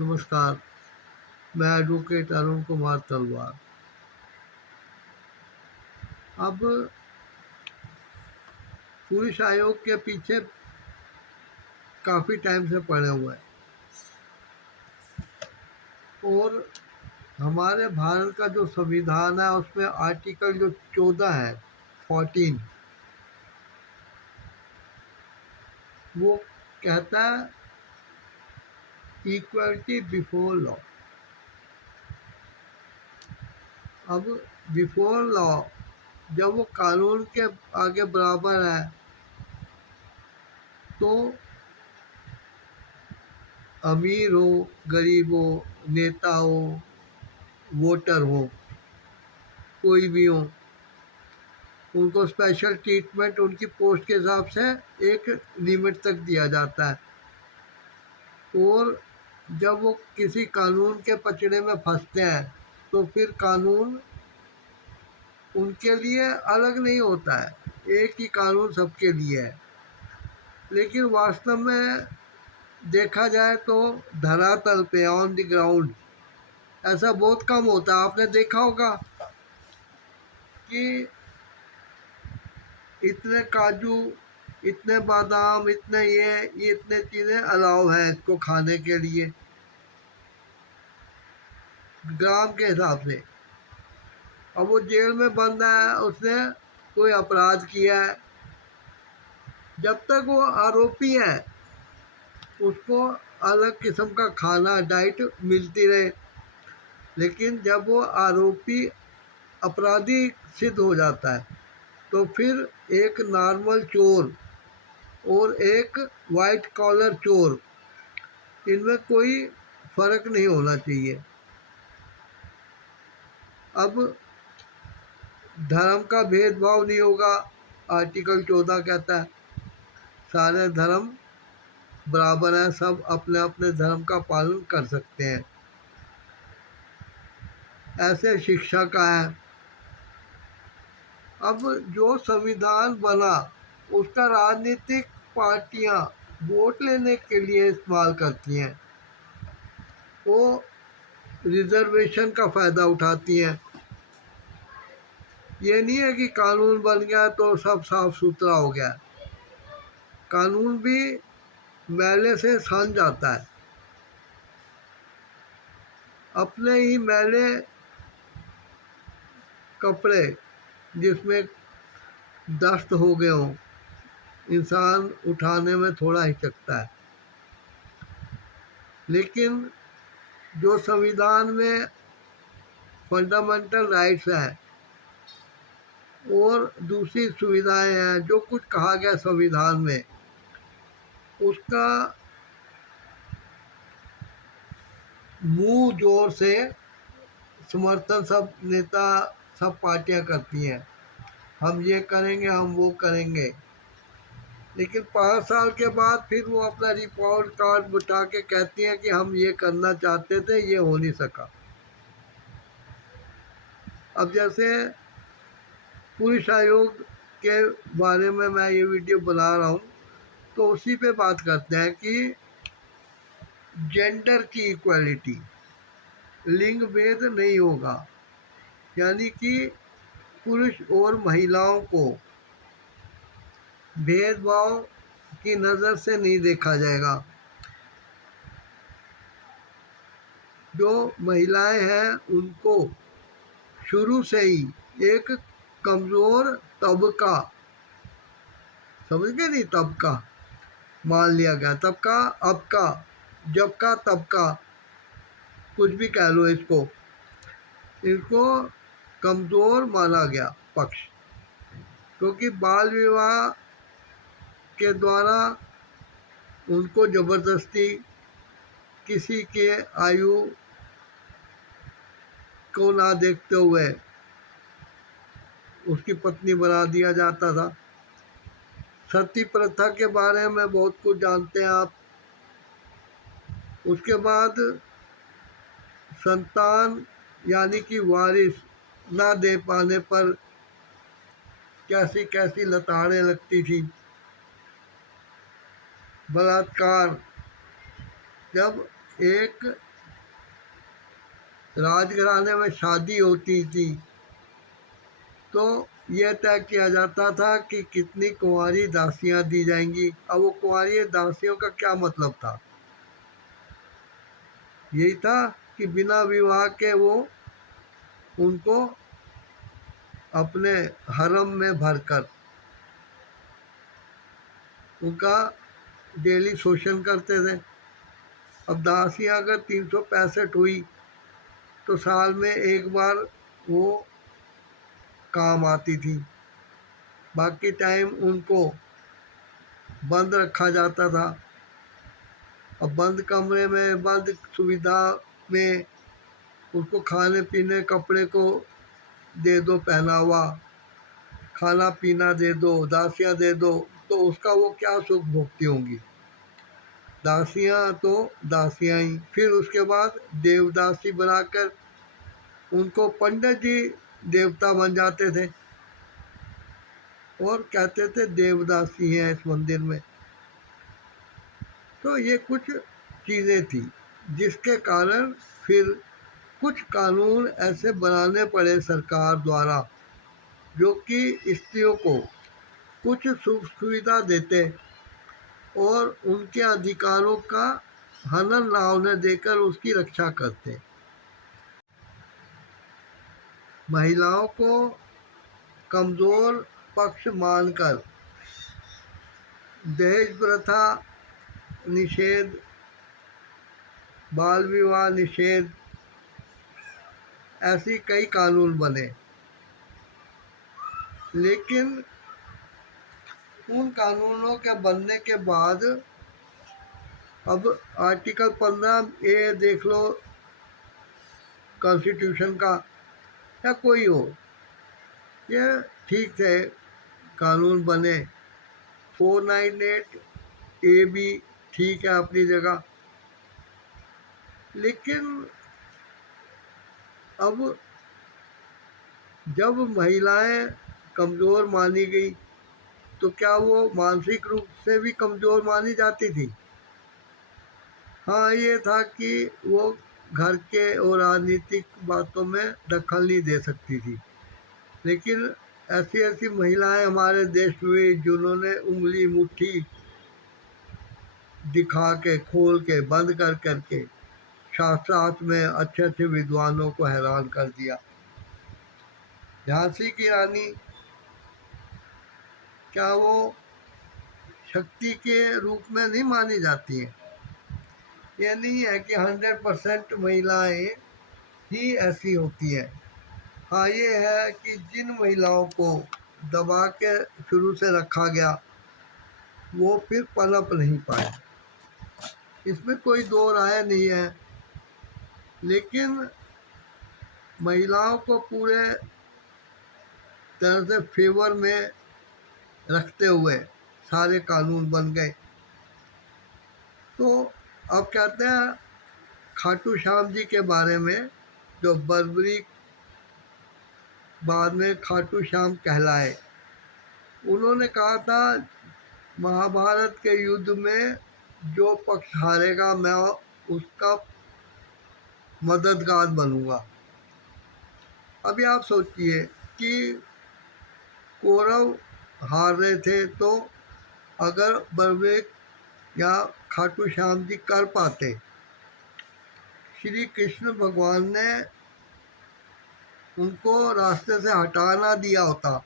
नमस्कार, मैं एडवोकेट अरुण कुमार तलवार। अब पुलिस आयोग के पीछे काफ़ी टाइम से पड़े हुए हैं और हमारे भारत का जो संविधान है उसमें आर्टिकल जो 14 है 14 वो कहता है इक्वलिटी बिफोर लॉ। अब बिफोर लॉ जब वो कानून के आगे बराबर है तो अमीर हो, गरीब हो, नेता हो, वोटर हो, कोई भी हो, उनको स्पेशल ट्रीटमेंट उनकी पोस्ट के हिसाब से एक लिमिट तक दिया जाता है। और जब वो किसी कानून के पचड़े में फंसते हैं तो फिर कानून उनके लिए अलग नहीं होता है, एक ही कानून सबके लिए है। लेकिन वास्तव में देखा जाए तो धरातल पे ऑन द ग्राउंड ऐसा बहुत कम होता है। आपने देखा होगा कि इतने काजू, इतने बादाम, इतने ये इतने चीज़ें अलाउ हैं इसको खाने के लिए ग्राम के हिसाब से। अब वो जेल में बंद है, उसने कोई अपराध किया है, जब तक वो आरोपी है उसको अलग किस्म का खाना डाइट मिलती रहे। लेकिन जब वो आरोपी अपराधी सिद्ध हो जाता है तो फिर एक नॉर्मल चोर और एक वाइट कॉलर चोर, इनमें कोई फर्क नहीं होना चाहिए। अब धर्म का भेदभाव नहीं होगा, आर्टिकल 14 कहता है सारे धर्म बराबर हैं, सब अपने अपने धर्म का पालन कर सकते हैं, ऐसे शिक्षा का है। अब जो संविधान बना उसका राजनीतिक पार्टियां वोट लेने के लिए इस्तेमाल करती हैं, वो रिजर्वेशन का फ़ायदा उठाती हैं। ये नहीं है कि कानून बन गया तो सब साफ सुथरा हो गया। कानून भी मैले से सन जाता है। अपने ही मैले कपड़े जिसमें दस्त हो गए हों, इंसान उठाने में थोड़ा हिचकता है। लेकिन जो संविधान में फंडामेंटल राइट्स हैं और दूसरी सुविधाएं हैं, जो कुछ कहा गया संविधान में, उसका मुंह जोर से समर्थन सब नेता, सब पार्टियां करती हैं, हम ये करेंगे, हम वो करेंगे। लेकिन 5 साल के बाद फिर वो अपना रिपोर्ट कार्ड बुटा के कहती हैं कि हम ये करना चाहते थे, ये हो नहीं सका। अब जैसे पुलिस आयोग के बारे में मैं ये वीडियो बना रहा हूँ तो उसी पे बात करते हैं कि जेंडर की इक्वालिटी, लिंग भेद नहीं होगा, यानी कि पुरुष और महिलाओं को भेदभाव की नज़र से नहीं देखा जाएगा। जो महिलाएं हैं उनको शुरू से ही एक कमज़ोर तबका, समझ गए नहीं, तबका मान लिया गया। तबका, अब का, जब का, तब का, कुछ भी कह लो इसको, इनको कमज़ोर माना गया पक्ष, क्योंकि बाल विवाह के द्वारा उनको ज़बरदस्ती किसी के आयु को ना देखते हुए उसकी पत्नी बना दिया जाता था। सती प्रथा के बारे में बहुत कुछ जानते हैं आप। उसके बाद संतान यानी कि वारिस ना दे पाने पर कैसी कैसी लताड़ें लगती थी। बलात्कार, जब एक राजघराने में शादी होती थी तो यह तय किया जाता था कि कितनी कुंवारी दासियां दी जाएंगी। अब वो कुंवारी दासियों का क्या मतलब था? यही था कि बिना विवाह के वो उनको अपने हरम में भरकर उनका डेली शोषण करते थे। अब दासियां अगर 365 हुई तो साल में एक बार वो काम आती थी, बाकी टाइम उनको बंद रखा जाता था। अब बंद कमरे में, बंद सुविधा में उसको खाने पीने, कपड़े को दे दो पहनावा, खाना पीना दे दो, दासियां दे दो, तो उसका वो क्या सुख भोगती होंगी? दासियां तो दासियां ही। फिर उसके बाद देवदासी बनाकर उनको पंडित जी देवता बन जाते थे और कहते थे देवदासी हैं इस मंदिर में। तो ये कुछ चीज़ें थी जिसके कारण फिर कुछ कानून ऐसे बनाने पड़े सरकार द्वारा जो कि स्त्रियों को कुछ सुख सुविधा देते और उनके अधिकारों का हनन ना होने देकर उसकी रक्षा करते। महिलाओं को कमज़ोर पक्ष मानकर दहेज प्रथा निषेध, बाल विवाह निषेध, ऐसी कई कानून बने। लेकिन उन कानूनों के बनने के बाद अब आर्टिकल 15A देख लो कॉन्स्टिट्यूशन का, या कोई हो, ये ठीक थे कानून बने। 498A भी ठीक है अपनी जगह। लेकिन अब जब महिलाएं कमज़ोर मानी गई तो क्या वो मानसिक रूप से भी कमज़ोर मानी जाती थी? हाँ, ये था कि वो घर के और राजनीतिक बातों में दखल नहीं दे सकती थी। लेकिन ऐसी ऐसी महिलाएं हमारे देश में जिन्होंने उंगली मुट्ठी दिखा के, खोल के, बंद कर करके शास्त्रार्थ में अच्छे अच्छे विद्वानों को हैरान कर दिया। झांसी की रानी, क्या वो शक्ति के रूप में नहीं मानी जाती हैं? ये नहीं है कि 100% महिलाएं ही ऐसी होती हैं। हाँ, ये है कि जिन महिलाओं को दबा के शुरू से रखा गया वो फिर पनप नहीं पाए, इसमें कोई दो राय नहीं है। लेकिन महिलाओं को पूरे तरह से फेवर में रखते हुए सारे कानून बन गए। तो अब कहते हैं खाटू श्याम जी के बारे में, जो बर्बरी बाद में खाटू श्याम कहलाए। उन्होंने कहा था महाभारत के युद्ध में जो पक्ष हारेगा मैं उसका मददगार बनूंगा। अभी आप सोचिए कि कौरव हार रहे थे, तो अगर बर्बरीक या खाटू श्याम जी कर पाते, श्री कृष्ण भगवान ने उनको रास्ते से हटा ना दिया होता,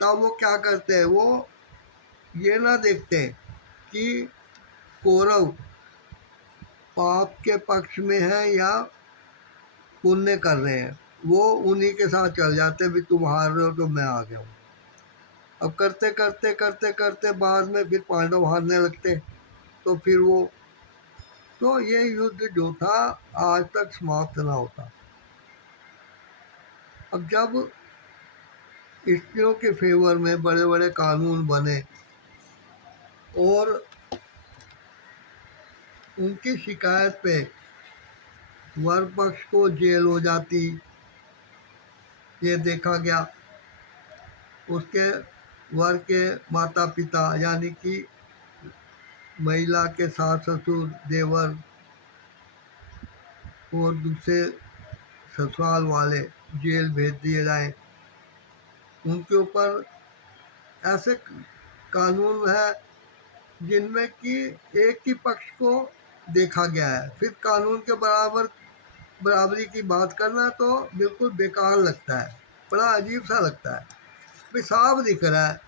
तब वो क्या करते? वो ये ना देखते कि कौरव पाप के पक्ष में है या पुण्य कर रहे हैं, वो उन्हीं के साथ चल जाते भी तुम हार रहे हो तो मैं आ गया हूँ। अब करते करते करते करते बाद में फिर पांडव हारने लगते, तो फिर वो, तो ये युद्ध जो था आज तक समाप्त ना होता। अब जब स्त्रियों के फेवर में बड़े बड़े कानून बने और उनकी शिकायत पे वर पक्ष को जेल हो जाती, ये देखा गया। उसके वर के माता पिता यानी कि महिला के सास ससुर देवर और दूसरे ससुराल वाले जेल भेज दिए जाएं। उनके ऊपर ऐसे कानून है जिनमें कि एक ही पक्ष को देखा गया है, फिर कानून के बराबरी की बात करना तो बिल्कुल बेकार लगता है, बड़ा अजीब सा लगता है। भाई साफ दिख रहा है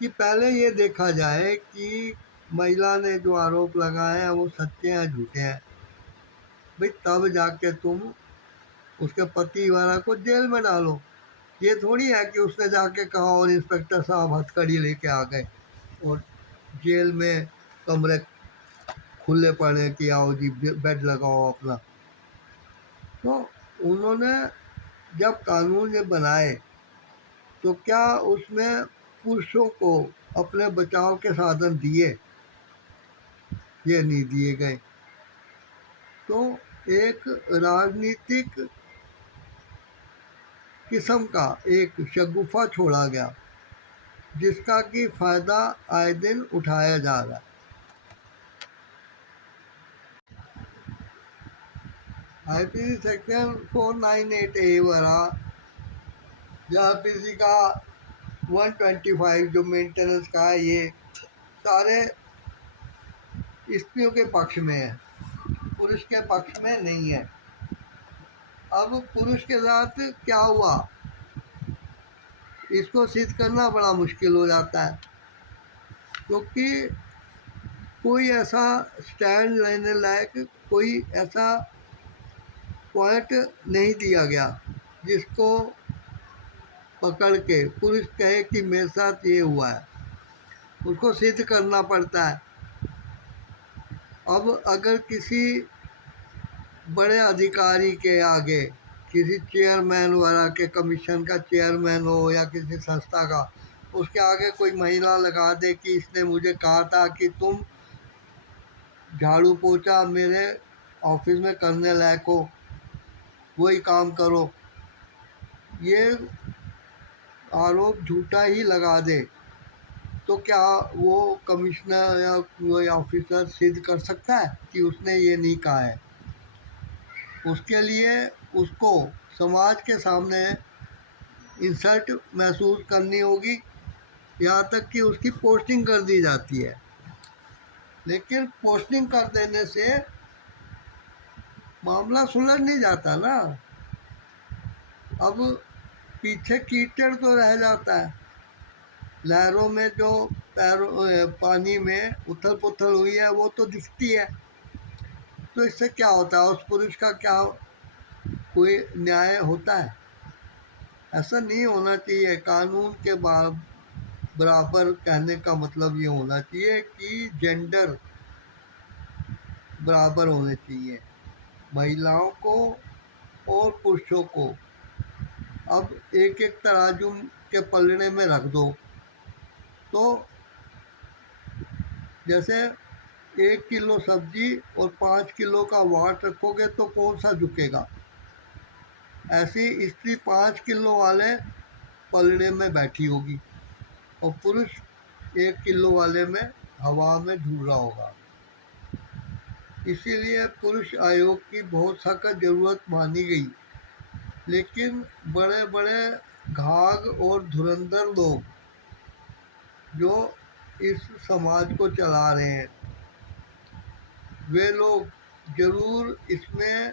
कि पहले ये देखा जाए कि महिला ने जो आरोप लगाए हैं वो सच्चे हैं झूठे हैं, भाई तब जाके तुम उसके पति वाला को जेल में डालो। ये थोड़ी है कि उसने जाके कहा और इंस्पेक्टर साहब हथकड़ी लेके आ गए और जेल में कमरे खुले पड़े कि आओ जी बेड लगाओ अपना। तो उन्होंने जब कानून ये बनाए तो क्या उसमें पुरुषों को अपने बचाव के साधन दिए? ये नहीं दिए गए। तो एक राजनीतिक किस्म का एक शगुफा छोड़ा गया जिसका कि फायदा आए दिन उठाया जा रहा है। आईपीसी सेक्शन 498A वाला या आईपीसी का 125 जो मेंटेनेंस का है, ये सारे स्त्रियों के पक्ष में है, पुरुष के पक्ष में नहीं है। अब पुरुष के साथ क्या हुआ इसको सिद्ध करना बड़ा मुश्किल हो जाता है, क्योंकि कोई ऐसा स्टैंड लेने लायक कोई ऐसा पॉइंट नहीं दिया गया जिसको पकड़ के पुरुष कहे कि मेरे साथ ये हुआ है। उसको सिद्ध करना पड़ता है। अब अगर किसी बड़े अधिकारी के आगे, किसी चेयरमैन वाला के कमीशन का चेयरमैन हो या किसी संस्था का, उसके आगे कोई महिला लगा दे कि इसने मुझे कहा था कि तुम झाड़ू पोछा मेरे ऑफिस में करने लायक हो, वही काम करो, ये आरोप झूठा ही लगा दे, तो क्या वो कमिश्नर या कोई ऑफिसर सिद्ध कर सकता है कि उसने ये नहीं कहा है? उसके लिए उसको समाज के सामने इंसल्ट महसूस करनी होगी, यहाँ तक कि उसकी पोस्टिंग कर दी जाती है। लेकिन पोस्टिंग कर देने से मामला सुलझ नहीं जाता ना। अब पीछे कीचड़ तो रह जाता है, लहरों में जो पानी में उथल पुथल हुई है वो तो दिखती है। तो इससे क्या होता है, उस पुरुष का क्या कोई न्याय होता है? ऐसा नहीं होना चाहिए। कानून के बराबर कहने का मतलब ये होना चाहिए कि जेंडर बराबर होने चाहिए, महिलाओं को और पुरुषों को। अब एक एक तराजू के पलड़े में रख दो तो जैसे 1 किलो सब्जी और 5 किलो का वाट रखोगे तो कौन सा झुकेगा? ऐसी स्त्री 5 किलो वाले पलड़े में बैठी होगी और पुरुष 1 किलो वाले में हवा में झूल रहा होगा। इसीलिए पुरुष आयोग की बहुत सख्त ज़रूरत मानी गई। लेकिन बड़े बड़े घाघ और धुरंधर लोग जो इस समाज को चला रहे हैं, वे लोग जरूर इसमें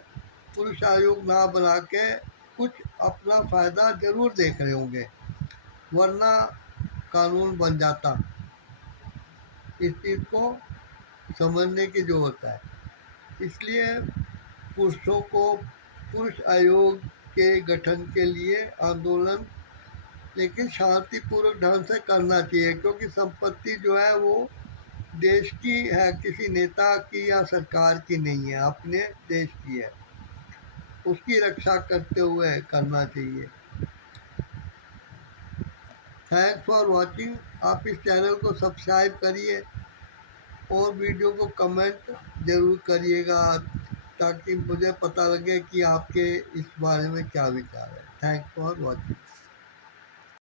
पुरुष आयोग ना बना के कुछ अपना फ़ायदा जरूर देख रहे होंगे, वरना कानून बन जाता। इस चीज़ को समझने की ज़रूरत है। इसलिए पुरुषों को पुरुष आयोग के गठन के लिए आंदोलन लेकिन शांतिपूर्वक ढंग से करना चाहिए, क्योंकि संपत्ति जो है वो देश की है, किसी नेता की या सरकार की नहीं है, अपने देश की है। उसकी रक्षा करते हुए करना चाहिए। Thanks for watching. आप इस चैनल को सब्सक्राइब करिए और वीडियो को कमेंट ज़रूर करिएगा ताकि मुझे पता लगे कि आपके इस बारे में क्या विचार है। Thanks for watching.